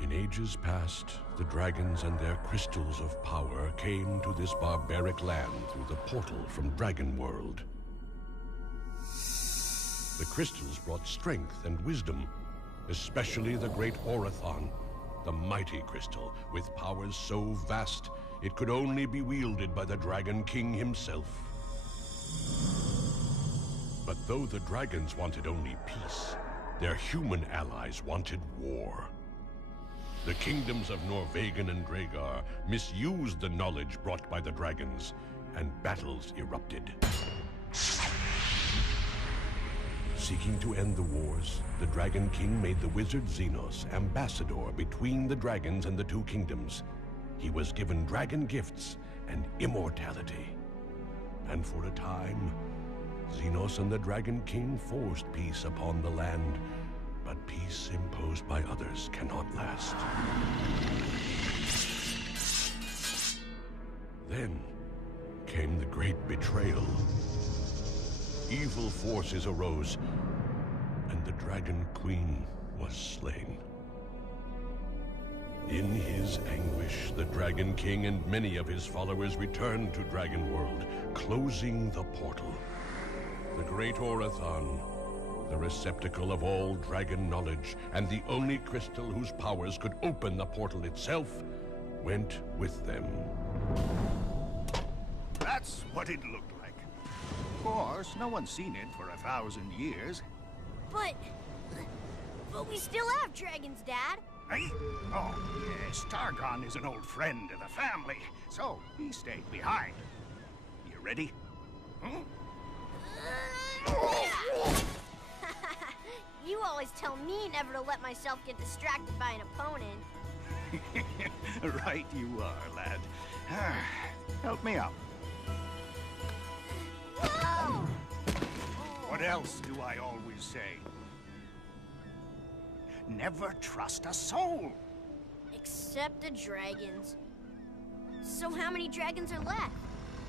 In ages past, the dragons and their crystals of power came to this barbaric land through the portal from Dragon World. The crystals brought strength and wisdom, especially the great Orathon, the mighty crystal, with powers so vast it could only be wielded by the Dragon King himself. But though the dragons wanted only peace, their human allies wanted war. The kingdoms of Norvegan and Dragar misused the knowledge brought by the dragons, and battles erupted. Seeking to end the wars, the Dragon King made the wizard Xenos ambassador between the dragons and the two kingdoms. He was given dragon gifts and immortality. And for a time, Xenos and the Dragon King forced peace upon the land, but peace imposed by others cannot last. Then came the great betrayal. Evil forces arose, and the Dragon Queen was slain. In his anguish, the Dragon King and many of his followers returned to Dragon World, closing the portal. The great Orathon, the receptacle of all dragon knowledge, and the only crystal whose powers could open the portal itself, went with them. That's what it looked like. Of course, no one's seen it for 1,000 years. But we still have dragons, Dad. Eh? Oh, yes, Targon is an old friend of the family, so he stayed behind. You ready? Hmm? You always tell me never to let myself get distracted by an opponent. Right you are, lad. Help me up. Whoa! What else do I always say? Never trust a soul! Except the dragons. So how many dragons are left?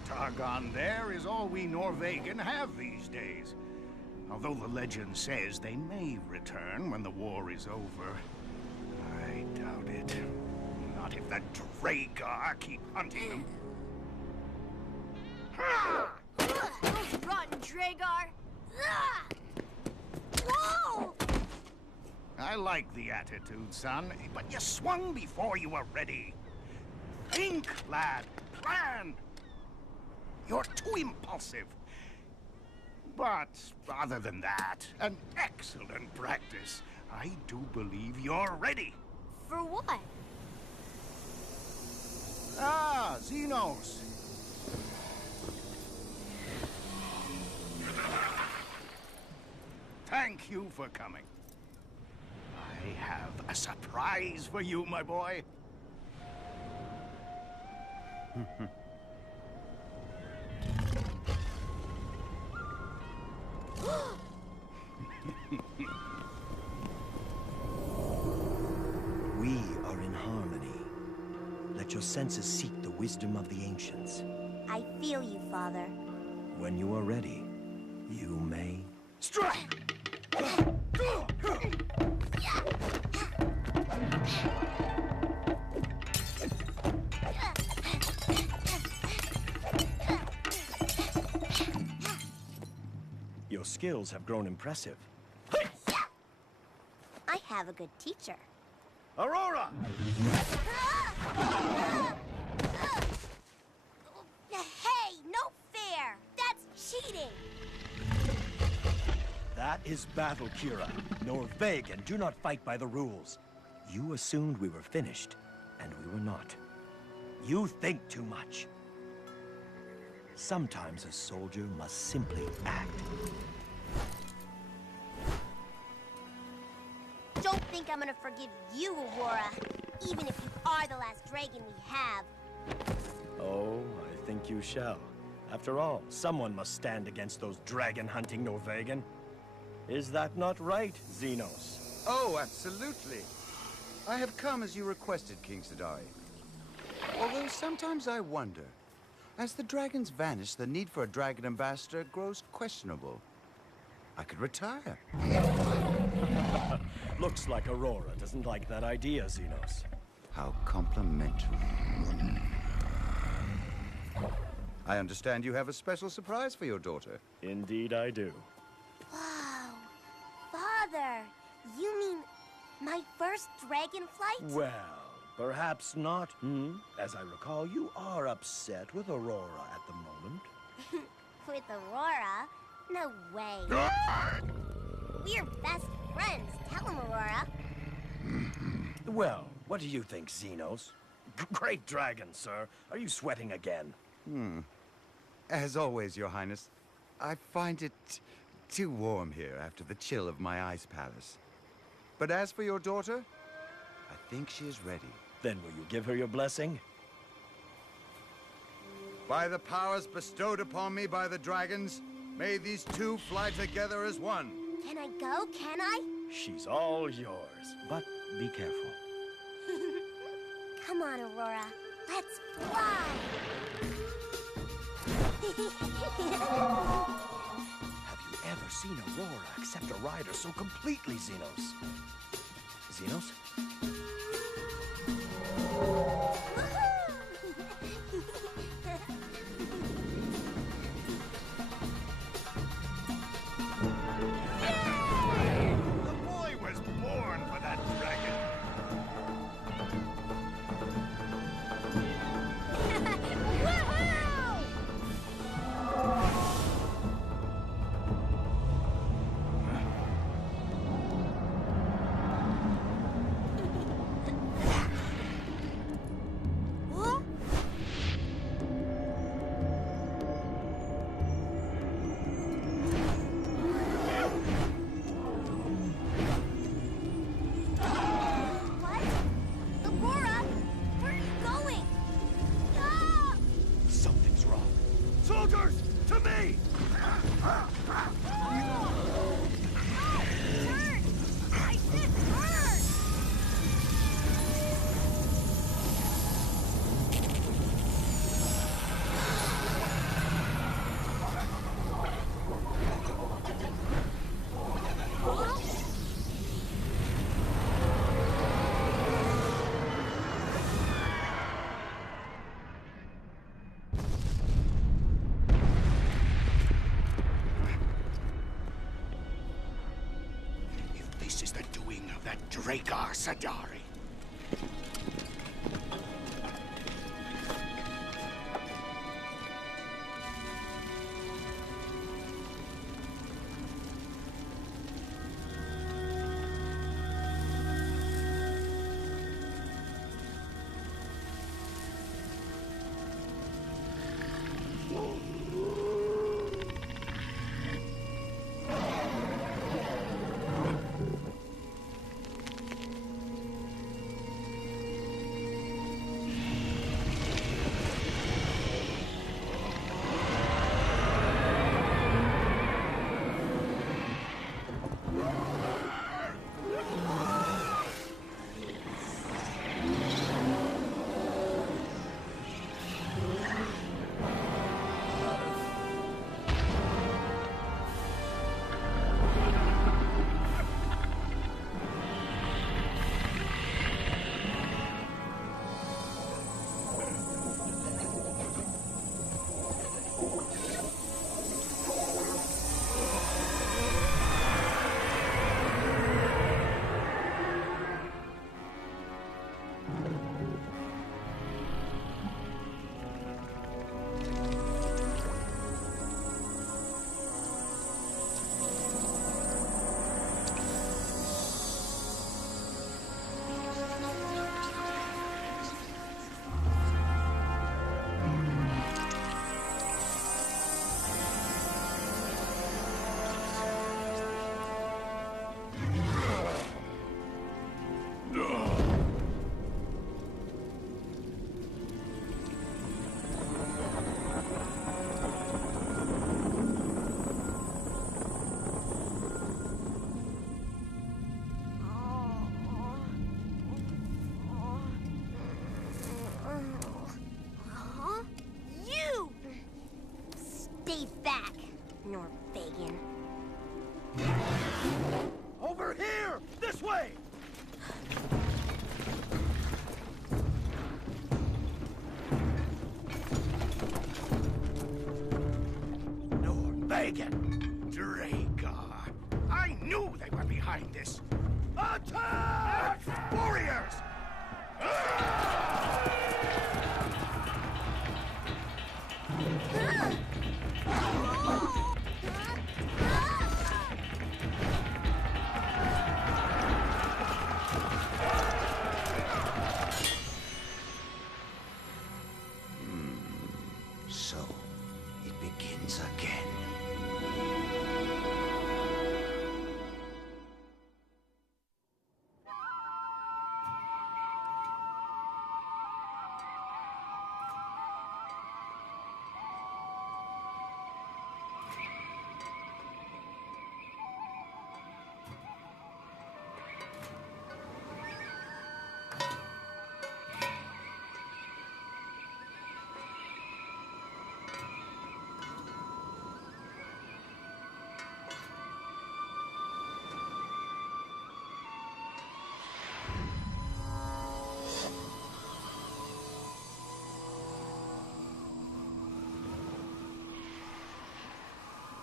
Targon there is all we Norvegan have these days. Although the legend says they may return when the war is over. I doubt it. Not if the Dragar keep hunting them. Those rotten Dragar! Whoa! I like the attitude, son, but you swung before you were ready. Think, lad. Plan. You're too impulsive. But other than that, an excellent practice. I do believe you're ready. For what? Ah, Xenos. Thank you for coming. I have a surprise for you, my boy. We are in harmony. Let your senses seek the wisdom of the ancients. I feel you, Father. When you are ready, you may... Strike! Your skills have grown impressive. I have a good teacher. Aurora! Hey, no fair! That's cheating! That is battle, Kira. Norvegan do not fight by the rules. You assumed we were finished, and we were not. You think too much. Sometimes a soldier must simply act. Don't think I'm gonna forgive you, Aurora. Even if you are the last dragon we have. Oh, I think you shall. After all, someone must stand against those dragon-hunting Norvegan. Is that not right, Xenos? Oh, absolutely. I have come as you requested, King Sidari. Although sometimes I wonder, as the dragons vanish, the need for a dragon ambassador grows questionable. I could retire. Looks like Aurora doesn't like that idea, Xenos. How complimentary. I understand you have a special surprise for your daughter. Indeed I do. Wow. Father, you mean my first dragon flight? Well, perhaps not. As I recall, you are upset with Aurora at the moment. With Aurora? No way. We're best friends. Tell him, Aurora. Well, what do you think, Xenos? Great dragon, sir. Are you sweating again? As always, Your Highness, I find it too warm here after the chill of my ice palace. But as for your daughter, I think she is ready. Then will you give her your blessing? By the powers bestowed upon me by the dragons, may these two fly together as one. Can I go? Can I? She's all yours, but be careful. Come on, Aurora. Let's fly! Have you ever seen Aurora accept a rider so completely, Xenos? Xenos? The boy was born for that dragon. Woohoo! Huh? What? Aurora, where are you going? Ah! Something's wrong. Soldiers, to me! Turn! I said turn! If this is the doing of that Dracar Sadari. dragon. Dragar. I knew they were behind this. Attack! Warriors! So, it begins again.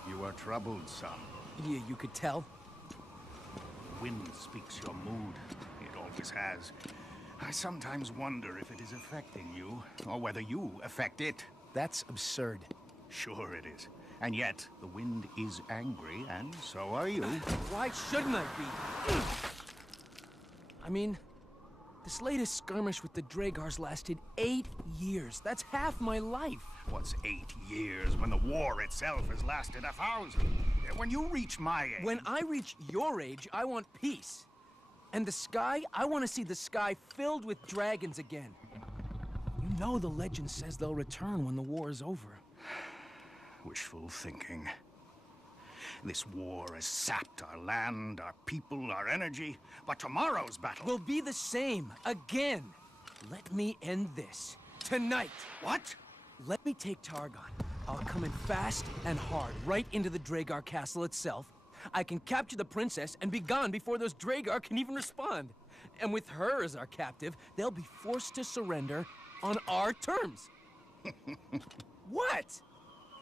You are troubled, son. Yeah, you could tell. Wind speaks your mood. It always has. I sometimes wonder if it is affecting you, or whether you affect it. That's absurd. Sure it is. And yet, the wind is angry, and so are you. Why shouldn't I be? I mean, this latest skirmish with the Dragars lasted 8 years. That's half my life. What's 8 years when the war itself has lasted 1,000? When you reach my age... When I reach your age, I want peace. And the sky, I want to see the sky filled with dragons again. You know the legend says they'll return when the war is over. Wishful thinking. This war has sapped our land, our people, our energy. But tomorrow's battle... Will be the same, again. Let me end this. Tonight. What? Let me take Targon. I'll come in fast and hard, right into the Dragar castle itself. I can capture the princess and be gone before those Dragar can even respond. And with her as our captive, they'll be forced to surrender on our terms. What?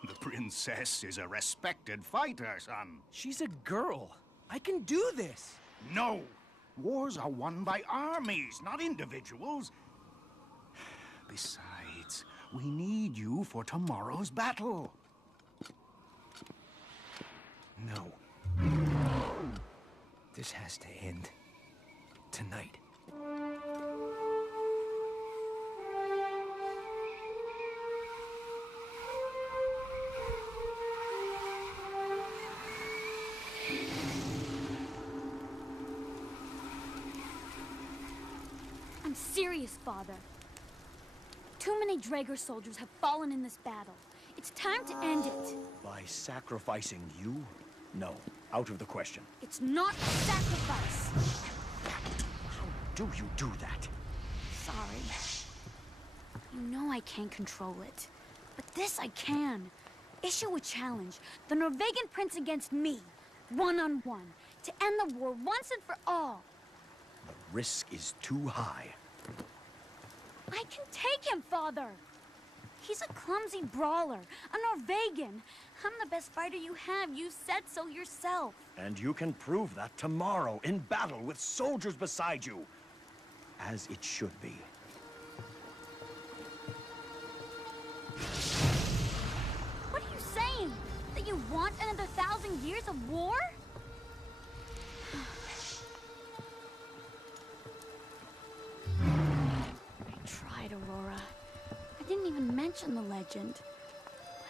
The princess is a respected fighter, son. She's a girl. I can do this. No! Wars are won by armies, not individuals. Besides, we need you for tomorrow's battle. No. This has to end tonight. I'm serious, Father. Too many Dragar soldiers have fallen in this battle. It's time to end it. By sacrificing you? No, out of the question. It's not a sacrifice. How do you do that? Sorry. You know I can't control it. But this I can. Issue a challenge. The Norvegian prince against me. One-on-one. To end the war once and for all. The risk is too high. I can take him, Father. He's a clumsy brawler, a Norvegian. I'm the best fighter you have. You said so yourself. And you can prove that tomorrow in battle with soldiers beside you. As it should be. What are you saying? That you want another 1,000 years of war? I tried, Aurora. I didn't even mention the legend.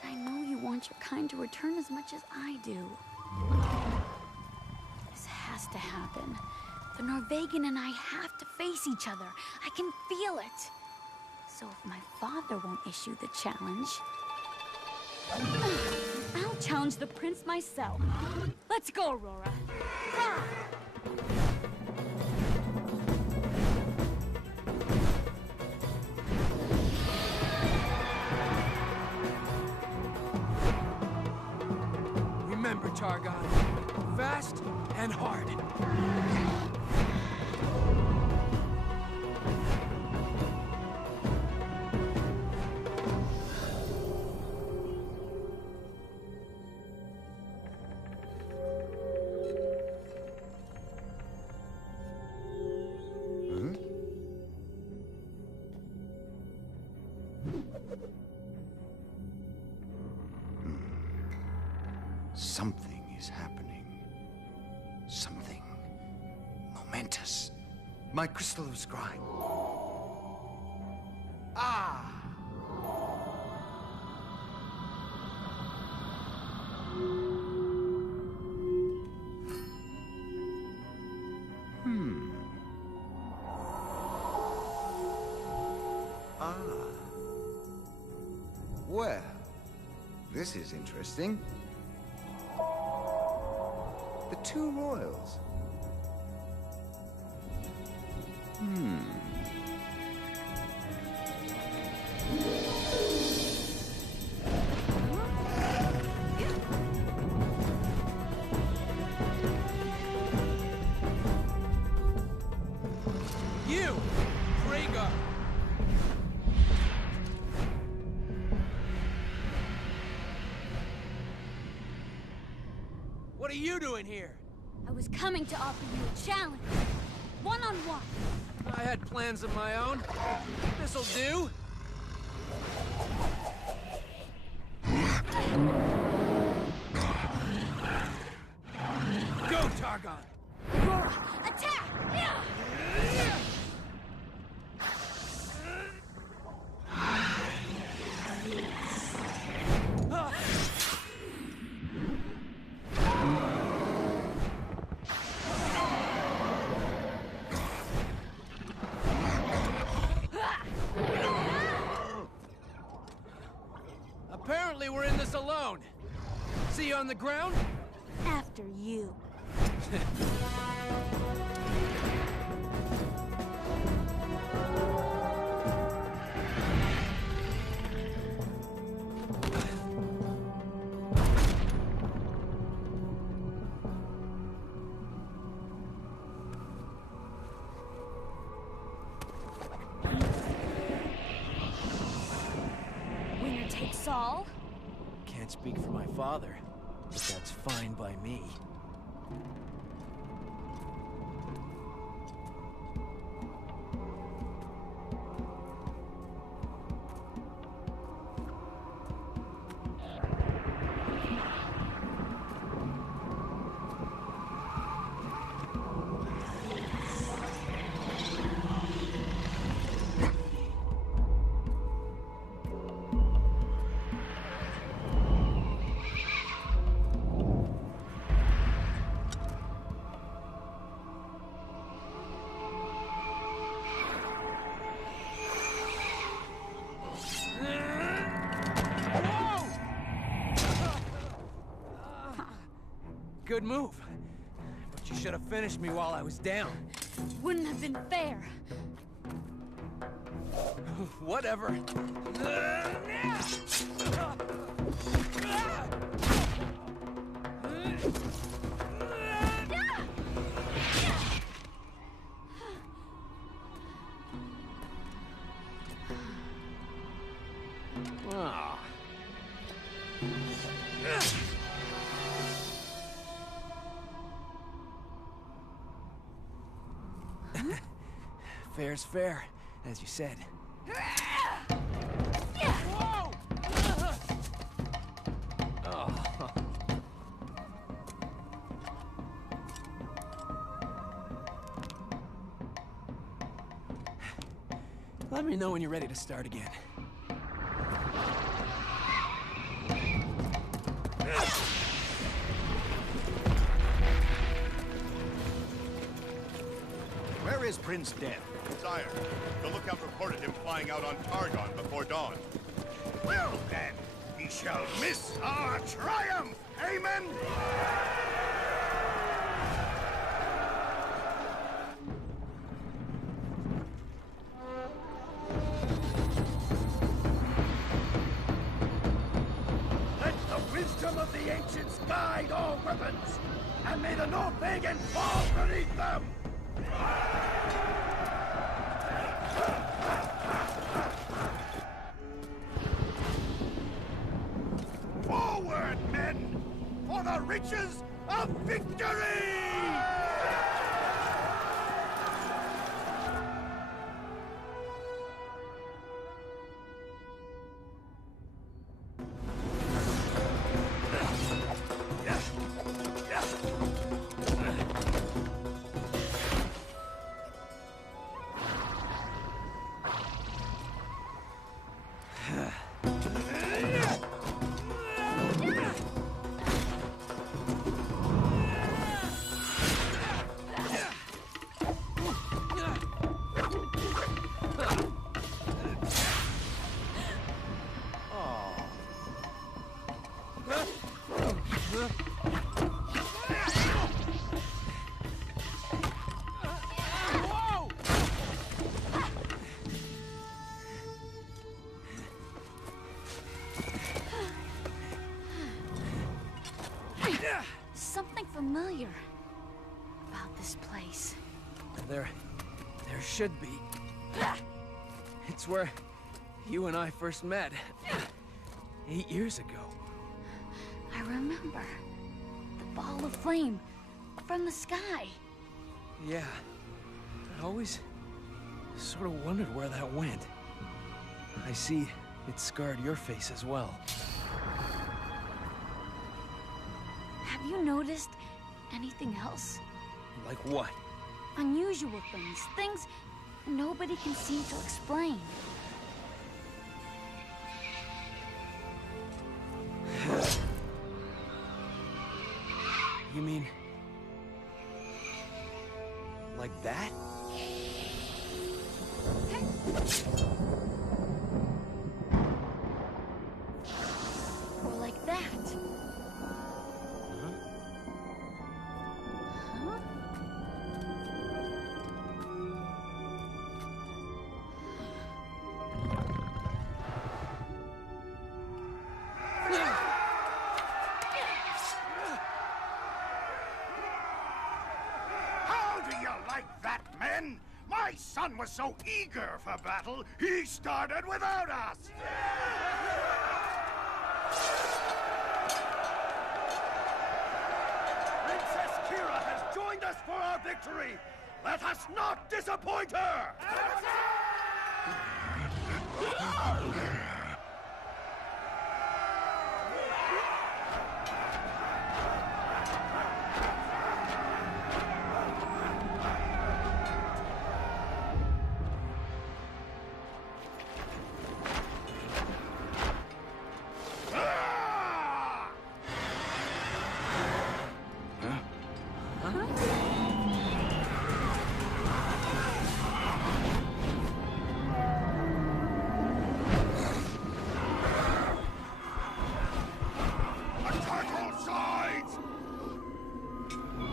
But I know you want your kind to return as much as I do. This has to happen. The Norvegian and I have to face each other. I can feel it. So if my father won't issue the challenge, I'll challenge the prince myself. Let's go, Aurora. Ah! Remember, Targon. Fast and hard. Something is happening. Something momentous. My crystal of scrying. Ah! Ah. Well, this is interesting. The two royals. You! Rhaegar! What are you doing here? I was coming to offer you a challenge. One-on-one. I had plans of my own. This'll do. Go, Targon! Aurora, attack! Yeah! Apparently we're in this alone. See you on the ground? After you. Winner takes all? Can't speak for my father, but that's fine by me. Good move. But you should have finished me while I was down. Wouldn't have been fair. Whatever. Ah. Fair's fair, as you said. Whoa! Oh. Let me know when you're ready to start again. Where is Prince Den? Sire, the lookout reported him flying out on Targon before dawn. Well then, he shall miss our triumph! Amen! Let the wisdom of the ancients guide all weapons, and may the Norvegan fall beneath them! Forward, men! For the riches of victory! familiar about this place. There should be. It's where you and I first met 8 years ago. I remember. The ball of flame from the sky. Yeah. I always sort of wondered where that went. I see it scarred your face as well. Have you noticed anything else? Like what? Unusual things. Things nobody can seem to explain. You mean... like that? Or like that. Huh? How do you like that, men? My son was so eager for battle, he started without us! Princess Kira has joined us for our victory! Let us not disappoint her! Attack all sides!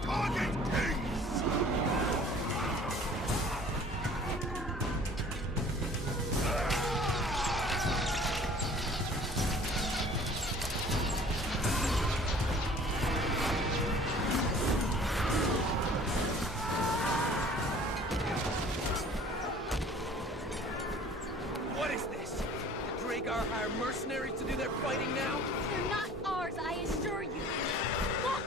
Target kings! What is this? The Dragar hire mercenaries to do their fighting now? They're not ours, I assure you. Look!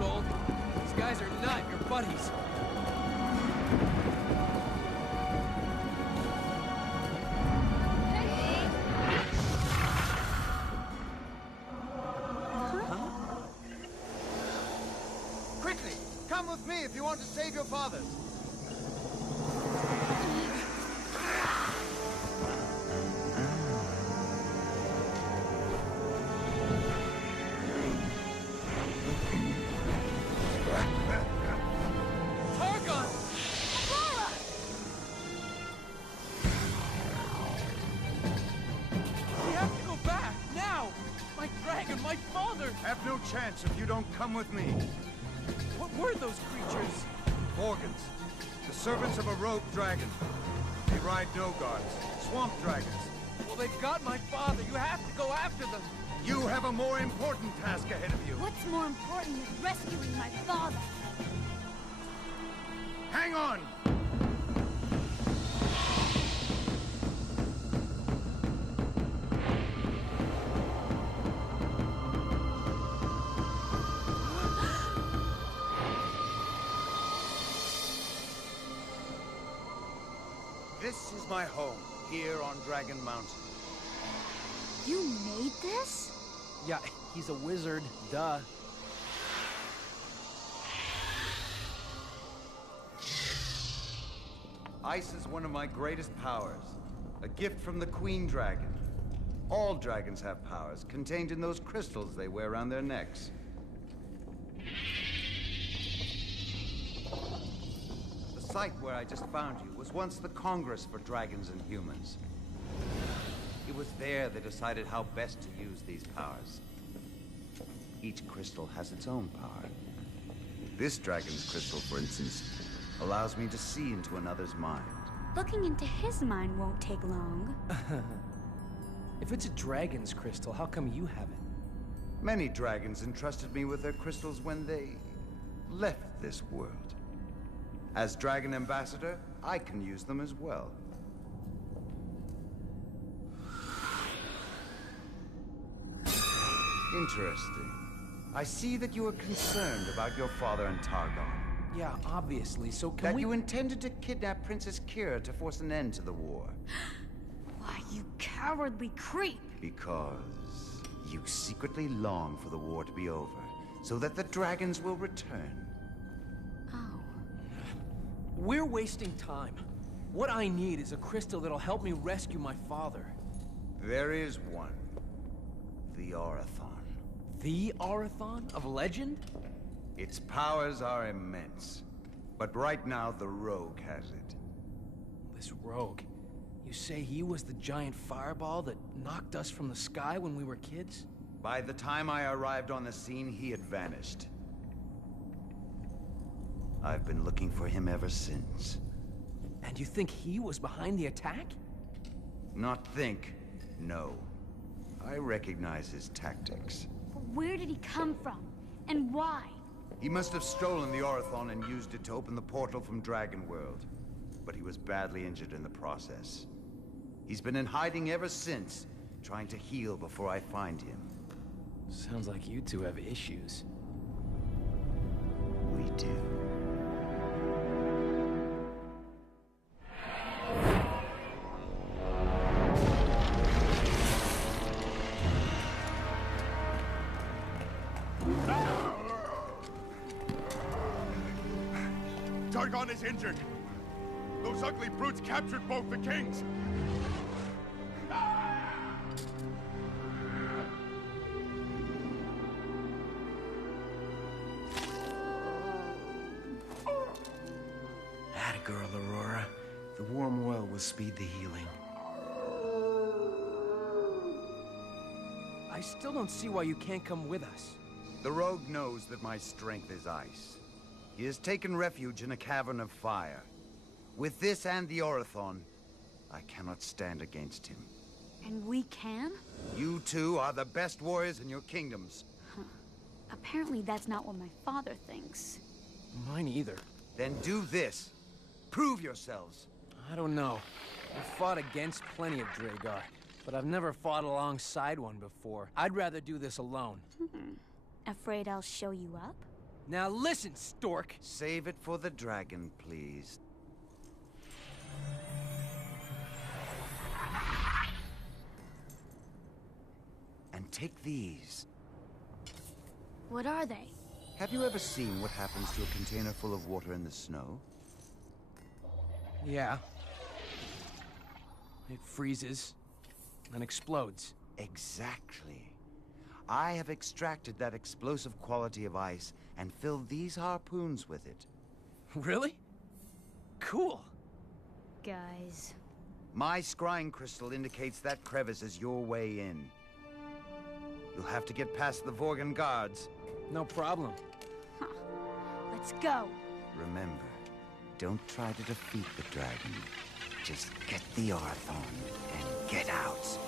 sold. These guys are not your buddies. Quickly, come with me if you want to save your fathers. Targon! We have to go back, now! My dragon, my father! Have no chance if you don't come with me. What were those creatures? Morgans, the servants of a rogue dragon. They ride Nogards, swamp dragons. Well, they've got my father. You have to go after them. You have a more important task ahead of you. What's more important is rescuing my father. Hang on! This is my home, here on Dragon Mountain. You made this? Yeah, he's a wizard. Duh. Ice is one of my greatest powers. A gift from the Queen Dragon. All dragons have powers, contained in those crystals they wear around their necks. The site where I just found you was once the Congress for Dragons and Humans. It was there they decided how best to use these powers. Each crystal has its own power. This dragon's crystal, for instance, allows me to see into another's mind. Looking into his mind won't take long. If it's a dragon's crystal, how come you have it? Many dragons entrusted me with their crystals when they left this world. As Dragon Ambassador, I can use them as well. Interesting. I see that you are concerned about your father and Targon. Yeah, obviously. So can That we... you intended to kidnap Princess Kira to force an end to the war. Why, you cowardly creep! Because you secretly long for the war to be over, so that the dragons will return. Oh. We're wasting time. What I need is a crystal that'll help me rescue my father. There is one. The Orathon. The Orathon of legend? Its powers are immense. But right now, the Rogue has it. This rogue. You say he was the giant fireball that knocked us from the sky when we were kids? By the time I arrived on the scene, he had vanished. I've been looking for him ever since. And you think he was behind the attack? Not think, no. I recognize his tactics. But where did he come from? And why? He must have stolen the Orathon and used it to open the portal from Dragon World. But he was badly injured in the process. He's been in hiding ever since, trying to heal before I find him. Sounds like you two have issues. We do. Targon is injured. Those ugly brutes captured both the kings. Atta girl, Aurora. The warm oil will speed the healing. I still don't see why you can't come with us. The Rogue knows that my strength is ice. He has taken refuge in a cavern of fire. With this and the Orathon, I cannot stand against him. And we can? You two are the best warriors in your kingdoms. Huh. Apparently that's not what my father thinks. Mine either. Then do this. Prove yourselves. I don't know. I've fought against plenty of Dragar, but I've never fought alongside one before. I'd rather do this alone. Afraid I'll show you up? Now listen, Stork. Save it for the dragon, please. And take these. What are they? Have you ever seen what happens to a container full of water in the snow? Yeah. It freezes and explodes. Exactly. I have extracted that explosive quality of ice and filled these harpoons with it. Really? Cool. Guys. My scrying crystal indicates that crevice is your way in. You'll have to get past the Vorgan guards. No problem. Huh. Let's go. Remember, don't try to defeat the dragon. Just get the Orthon and get out.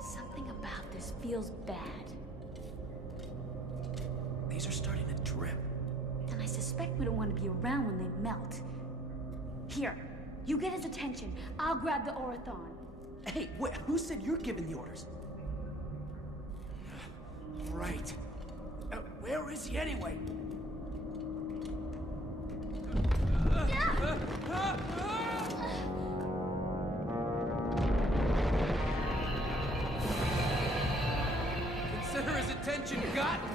Something about this feels bad. These are starting to drip. And I suspect we don't want to be around when they melt. Here, you get his attention. I'll grab the Orthon. Hey, wait, who said you're giving the orders? Right. Where is he anyway? Consider his attention gotten.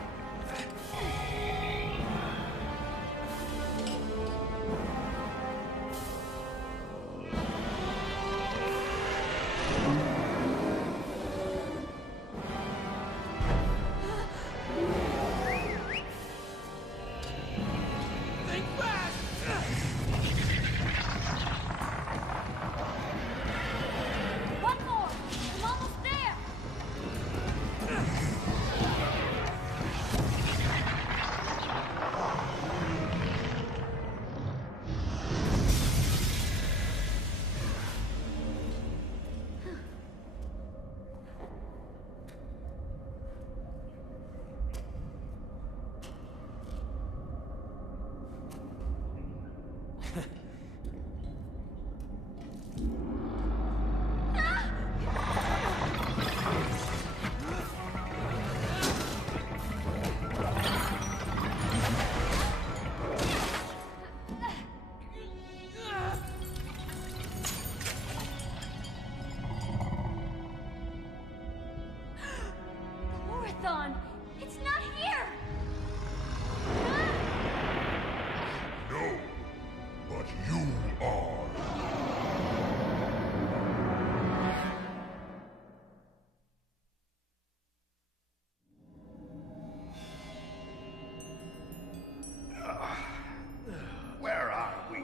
Think fast! One more! I'm almost there! Orthon! It's not here! No, but you are. Where are we?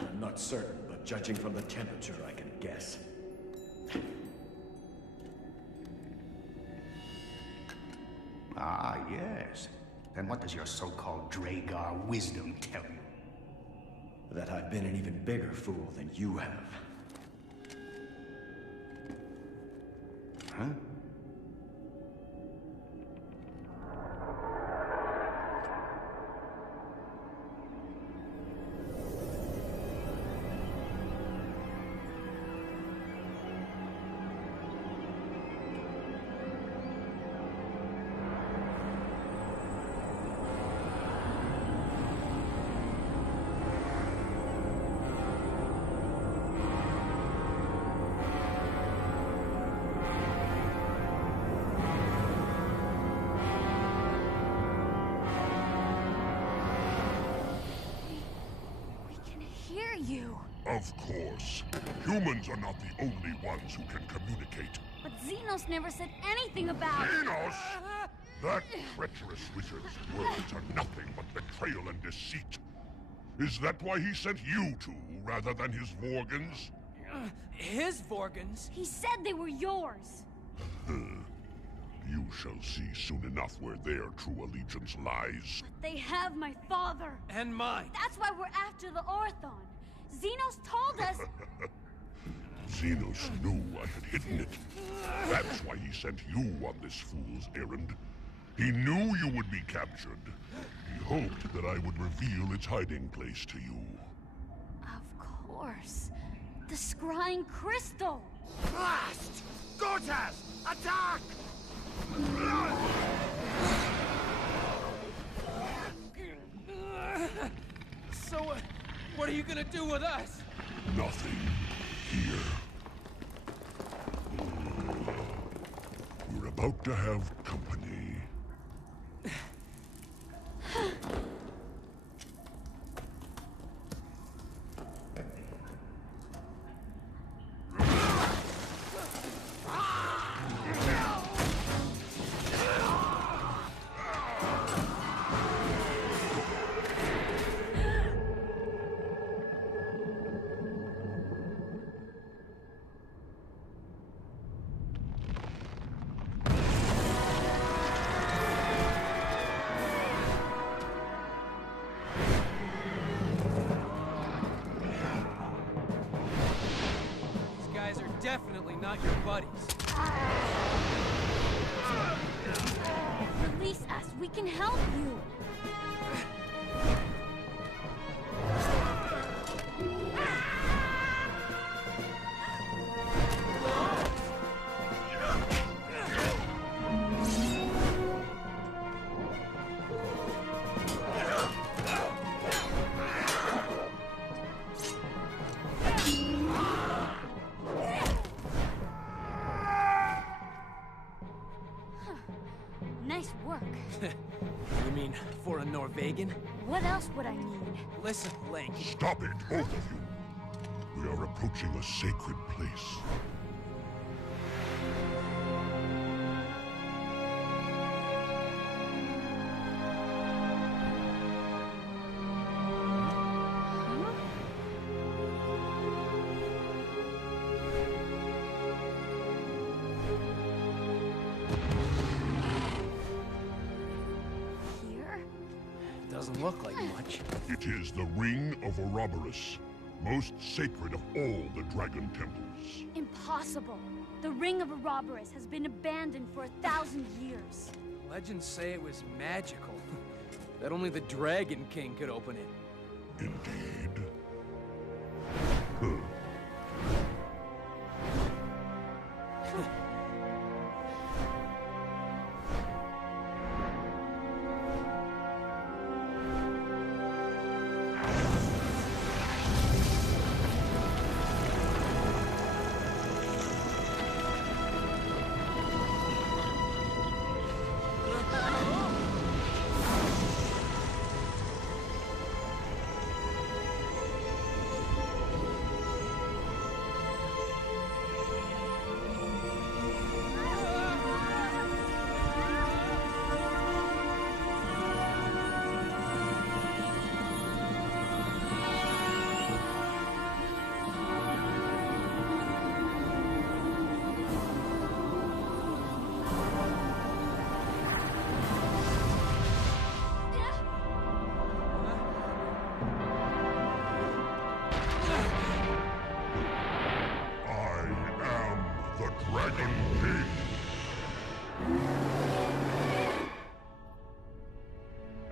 I'm not certain, but judging from the temperature, I can guess. Ah, yes. Then what does your so-called Dragar wisdom tell you? That I've been an even bigger fool than you have. Huh? You. Of course. Humans are not the only ones who can communicate. But Xenos never said anything about... Xenos! That treacherous wizard's words are nothing but betrayal and deceit. Is that why he sent you two, rather than his Vorgans? His Vorgans? He said they were yours. You shall see soon enough where their true allegiance lies. But they have my father. And mine. That's why we're after the Orthon. Xenos told us... Xenos knew I had hidden it. That's why he sent you on this fool's errand. He knew you would be captured. He hoped that I would reveal its hiding place to you. Of course. The scrying crystal. Blast! Gortaz! Attack! So, what are you gonna do with us? Nothing here. We're about to have company. Definitely not your buddies. Release us. We can help you. Nice work. You mean for a Norvegan? What else would I need? Listen, Link. Stop it, both of you. We are approaching a sacred place. Doesn't look like much. It is the Ring of Ouroboros, most sacred of all the dragon temples. Impossible. The Ring of Ouroboros has been abandoned for 1,000 years. Legends say it was magical. That only the Dragon King could open it. Indeed.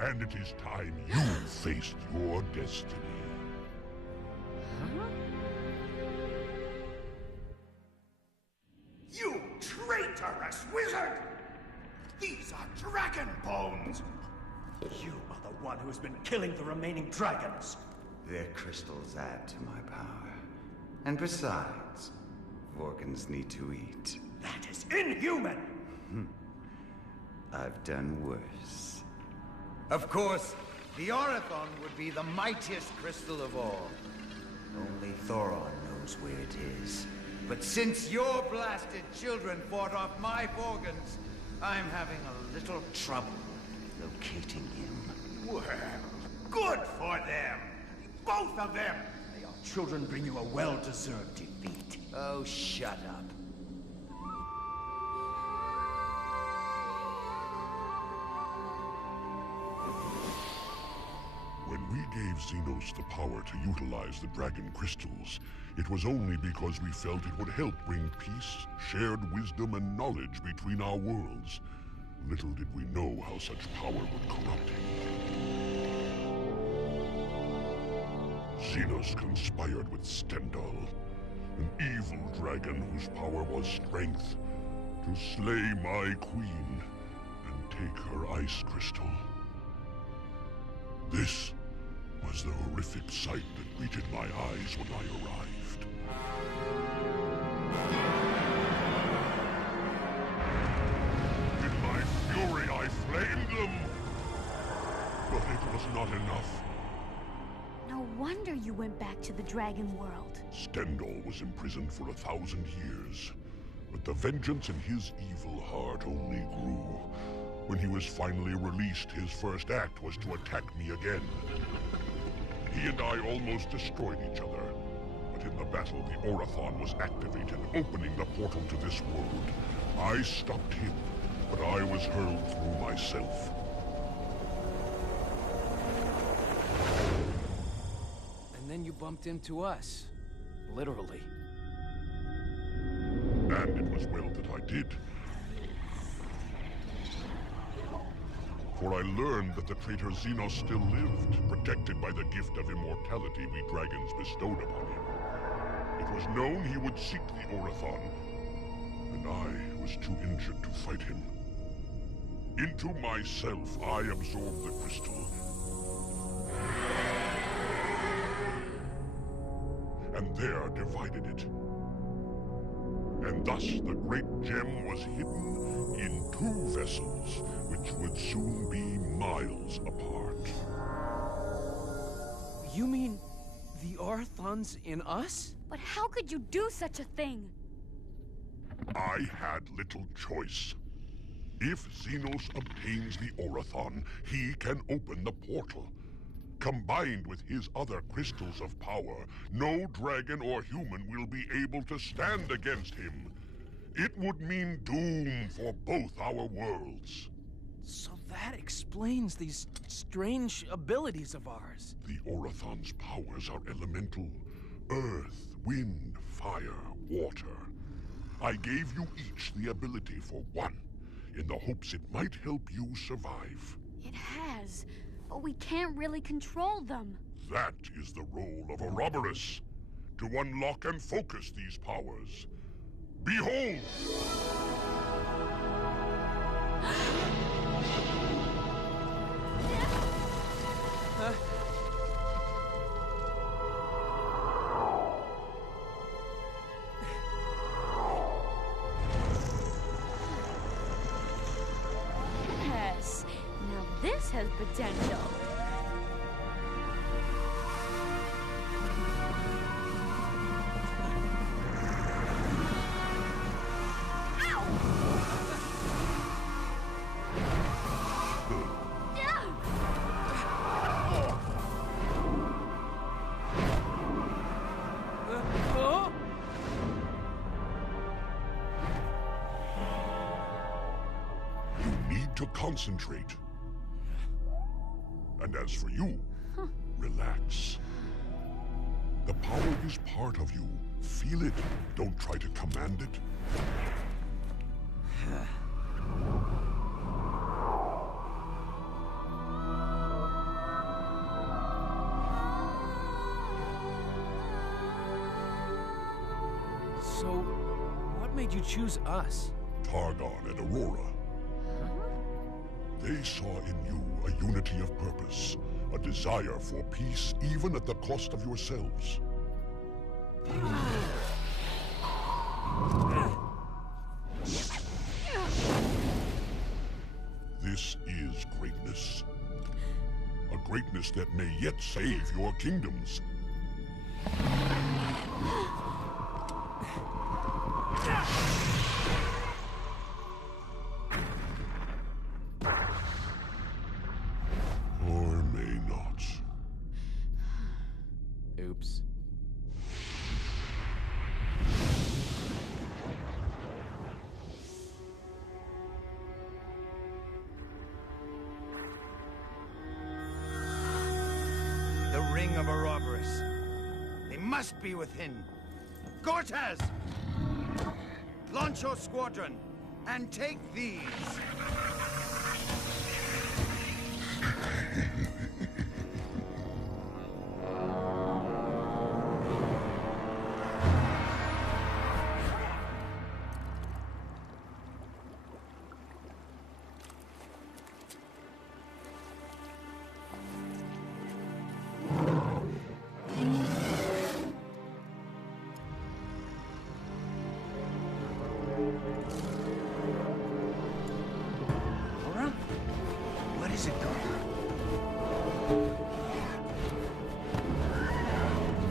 and it is time you faced your destiny. You traitorous wizard! These are dragon bones! You are the one who has been killing the remaining dragons. Their crystals add to my power. And besides, Vorkans need to eat. That is inhuman! I've done worse. Of course, the Orathon would be the mightiest crystal of all. Only Thoron knows where it is. But since your blasted children fought off my Vorkans, I'm having a little trouble locating him. Well, good for them! Both of them! May our children bring you a well-deserved defeat. Oh, shut up. When we gave Xenos the power to utilize the dragon crystals, it was only because we felt it would help bring peace, shared wisdom, and knowledge between our worlds. Little did we know how such power would corrupt him. Xenos conspired with Stendhal, an evil dragon whose power was strength, to slay my queen and take her ice crystal. This was the horrific sight that greeted my eyes when I arrived. In my fury, I flamed them! But it was not enough. No wonder you went back to the dragon world. Stendhal was imprisoned for 1,000 years, but the vengeance in his evil heart only grew. When he was finally released, his first act was to attack me again. He and I almost destroyed each other, but in the battle, the Orathon was activated, opening the portal to this world. I stopped him, but I was hurled through myself. And then you bumped into us. Literally. And it was well that I did. For I learned that the traitor Xenos still lived, protected by the gift of immortality we dragons bestowed upon him. It was known he would seek the Orathon, and I was too injured to fight him. Into myself, I absorbed the crystal. And there divided it. And thus the great gem was hidden in 2 vessels, which would soon be miles apart. You mean the Orathon's in us? But how could you do such a thing? I had little choice. If Xenos obtains the Orathon, he can open the portal. Combined with his other crystals of power, no dragon or human will be able to stand against him. It would mean doom for both our worlds. So that explains these strange abilities of ours. The Orathon's powers are elemental. Earth, wind, fire, water. I gave you each the ability for one, in the hopes it might help you survive. It has, but we can't really control them. That is the role of Ouroboros, to unlock and focus these powers. Behold! Yes, now this has potential. To concentrate. And as for you, relax. The power is part of you. Feel it. Don't try to command it. you choose us? Targon and Aurora. They saw in you a unity of purpose, a desire for peace even at the cost of yourselves. This is greatness. A greatness that may yet save your kingdoms. Or may not. Oops. The Ring of Ouroboros. They must be within. Cortez! Launch your squadron and take these. What is it, Garner?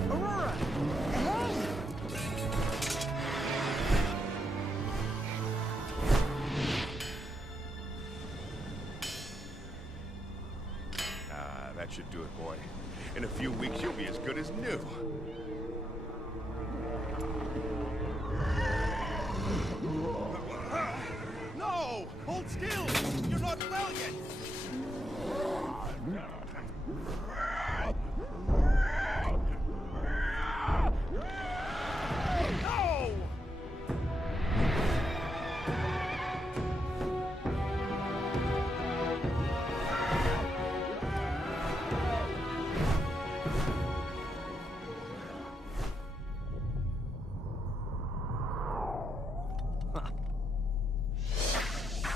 Aurora! Ahead! That should do it, boy. In a few weeks, you'll be as good as new. No! Hold still! You're not well yet! No!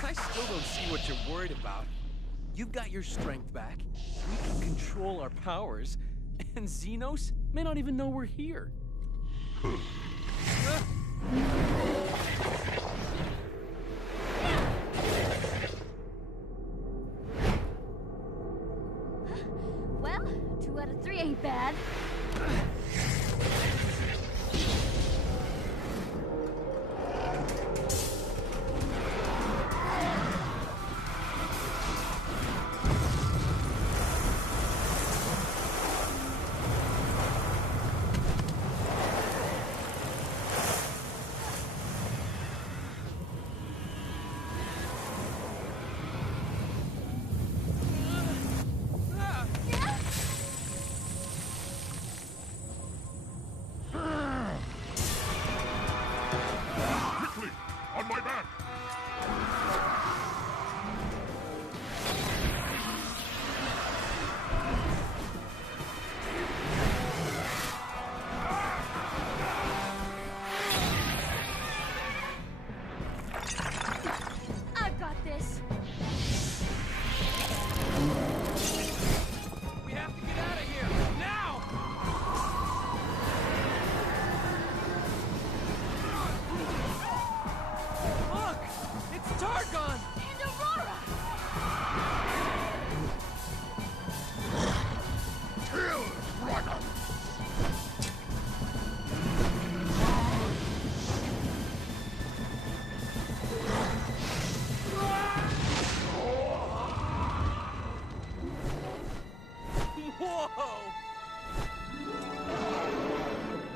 I still don't see what you're worried about. You've got your strength back. We can control our powers. And Xenos may not even know we're here. Well, 2 out of 3 ain't bad. Quickly! On my back! I've got this. We have to get out of here! Now! Look! It's Targon! And Aurora! Kill Dragon! Whoa!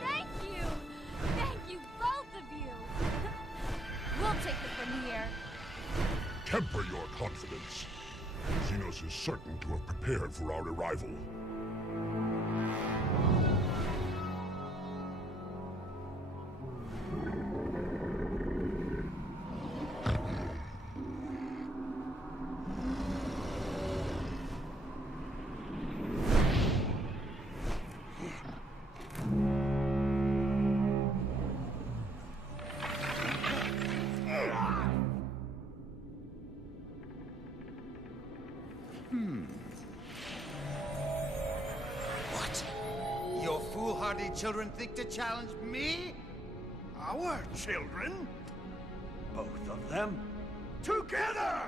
Thank you! Thank you, both of you! We'll take it from here. Temper your confidence. Xenos is certain to have prepared for our arrival. What? Your foolhardy children think to challenge me? Our children? Both of them? Together!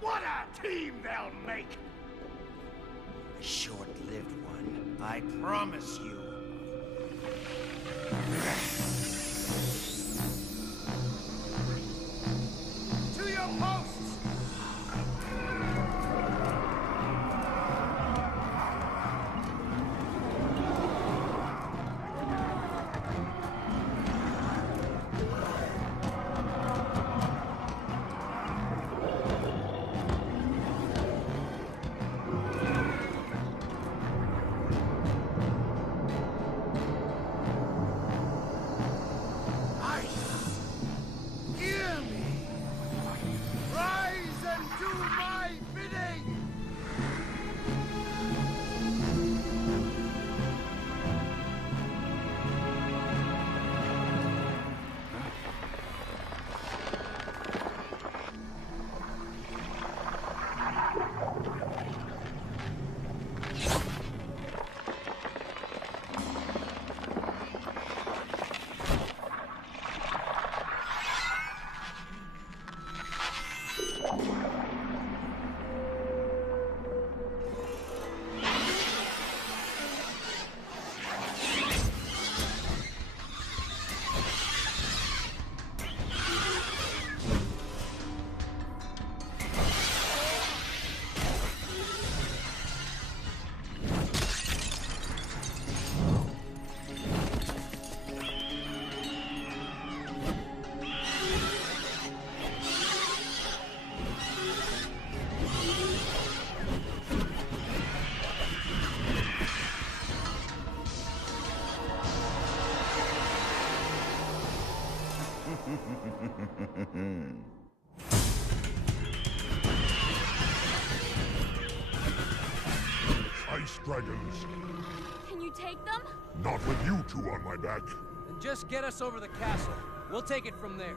What a team they'll make! A short-lived one, I promise you. To your posts! Hear me! Rise and do my bidding! Ice dragons. Can you take them? Not with you two on my back. Then just get us over the castle. We'll take it from there.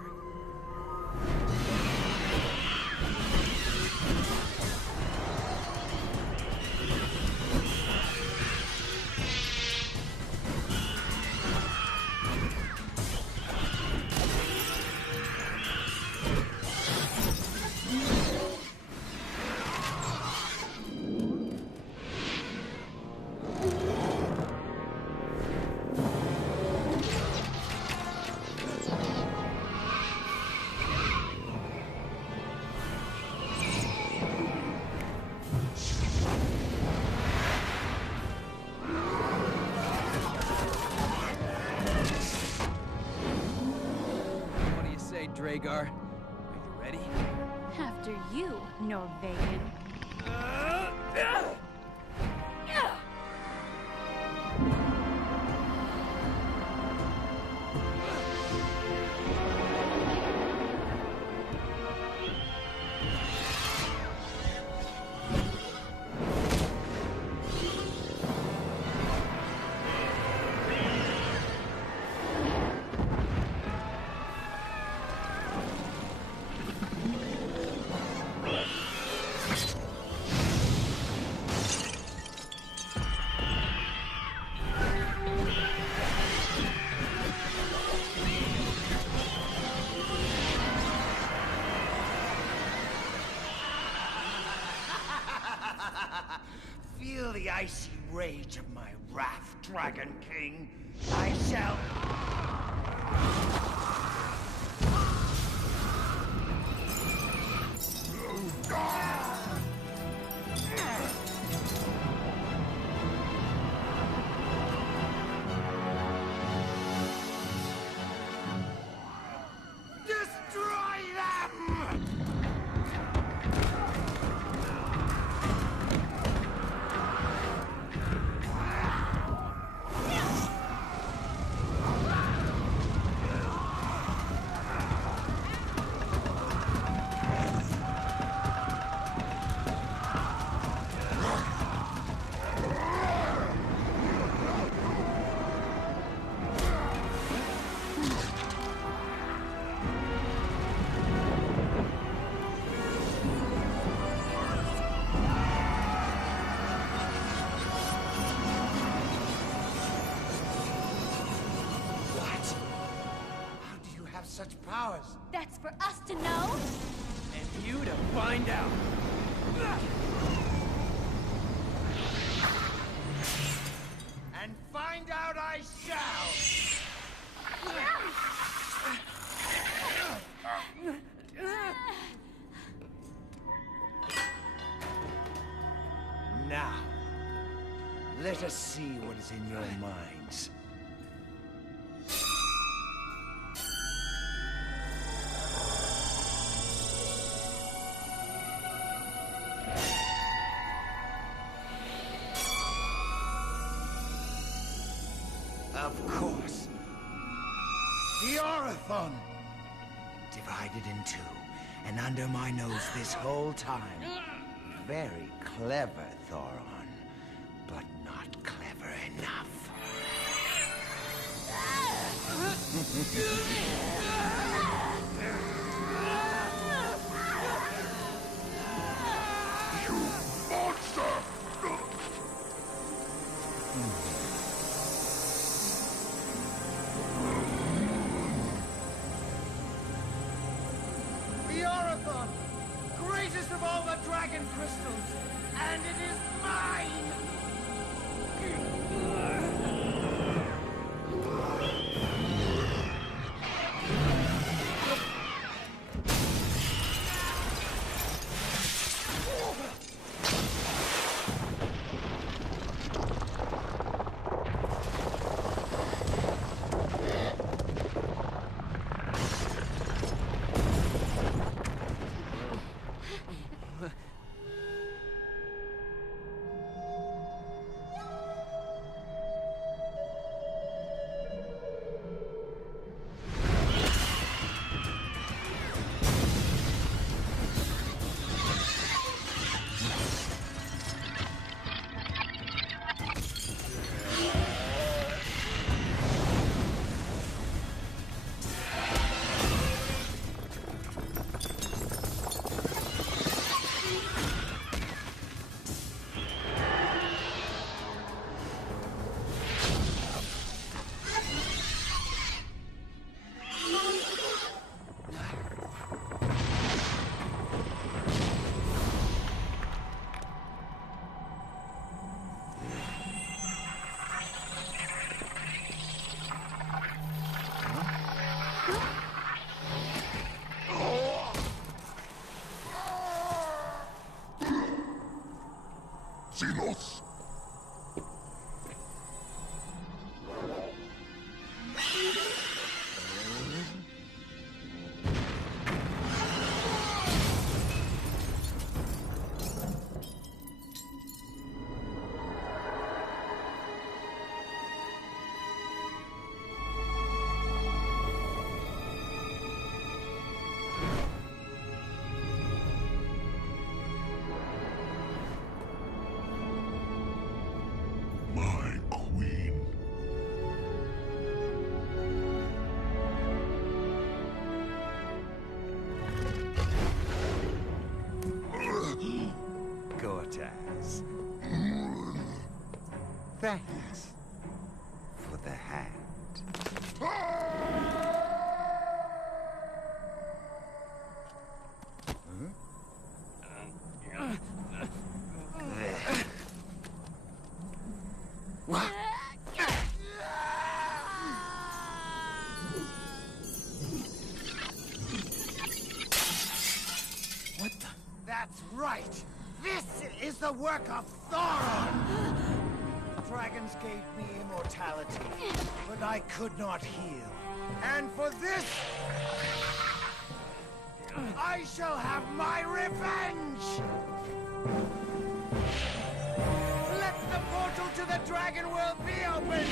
What do you say, Dragar? Are you ready? After you, Norvegan. Feel the icy rage of my wrath, Dragon King. I shall... Destroy them! such powers? That's for us to know? And you to find out. And find out I shall! Now, let us see what is in your minds. Of course. The Orathon! Divided in two, and under my nose this whole time. Very clever, Thoron, but not clever enough. You monster! The Orathon! Greatest of all the dragon crystals! And it is mine! Xenos! My queen. Gortaz. Thanks for the hand. What? What the? That's right! This is the work of Thoron! Dragons gave me immortality, but I could not heal. And for this, I shall have my revenge! Let the portal to the Dragon World be open!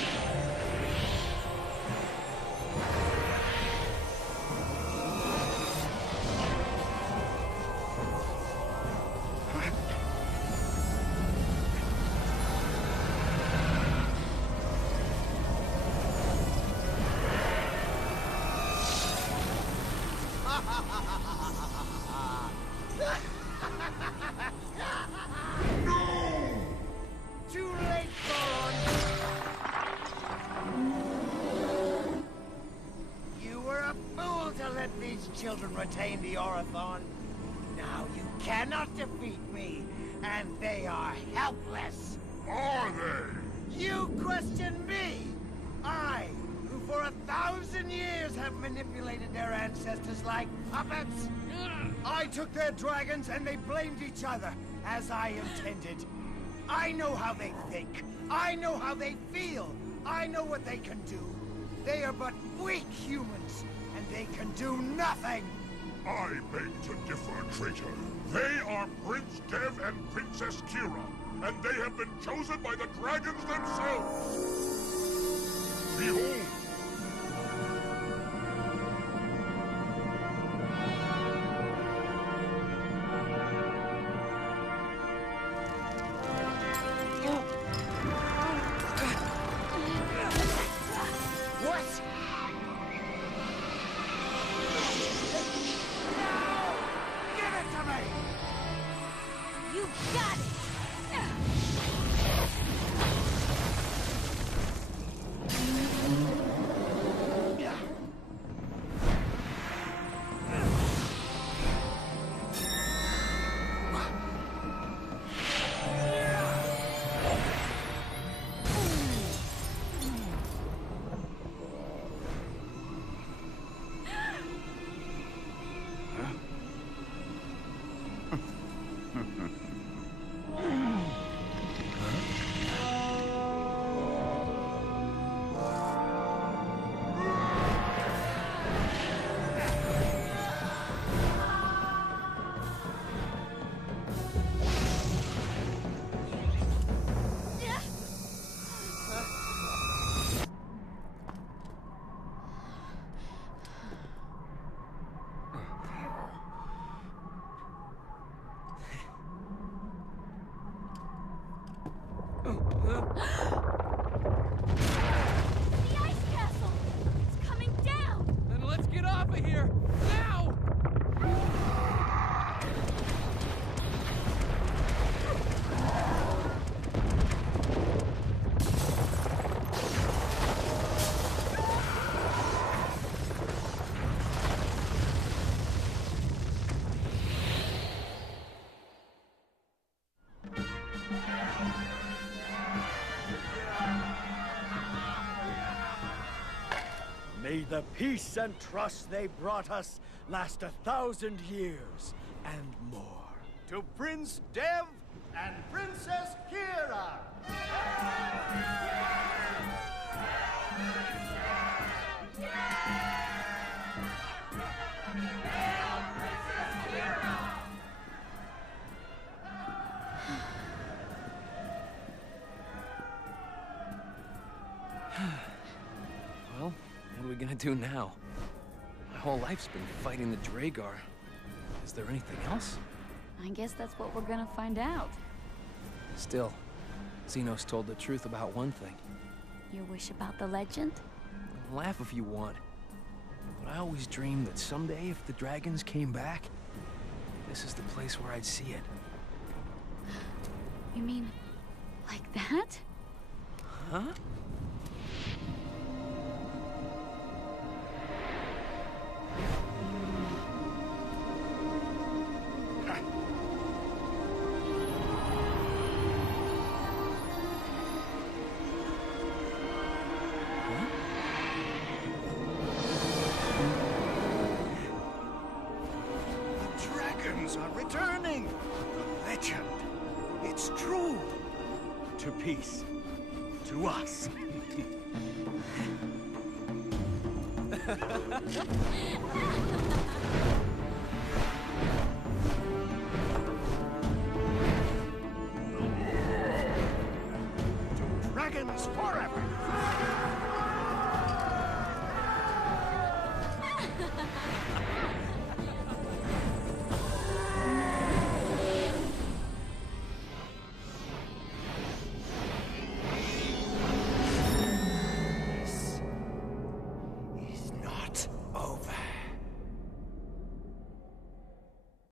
Too late, Thoron! You were a fool to children retain the Orathon. Now you cannot defeat me, and they are helpless. Are they? You question me? I, who for 1,000 years have manipulated their ancestors like puppets? I took their dragons and they blamed each other, as I intended. I know how they think. I know how they feel. I know what they can do. They are but weak humans, and they can do nothing. I beg to differ, traitor. They are Prince Dev and Princess Kira, and they have been chosen by the dragons themselves. Behold! The ice castle! It's coming down! Then let's get off of here! Now! May the peace and trust they brought us last 1,000 years and more. To Prince Dev and Princess Kira! Well, what are we gonna do now? My whole life's been fighting the Dragar. Is there anything else? I guess that's what we're gonna find out. Still, Xenos told the truth about one thing. Your wish about the legend? Laugh if you want. But I always dreamed that someday if the dragons came back, this is the place where I'd see it. You mean, like that? Huh? Are returning! The legend! It's true! To peace. To us. To dragons forever!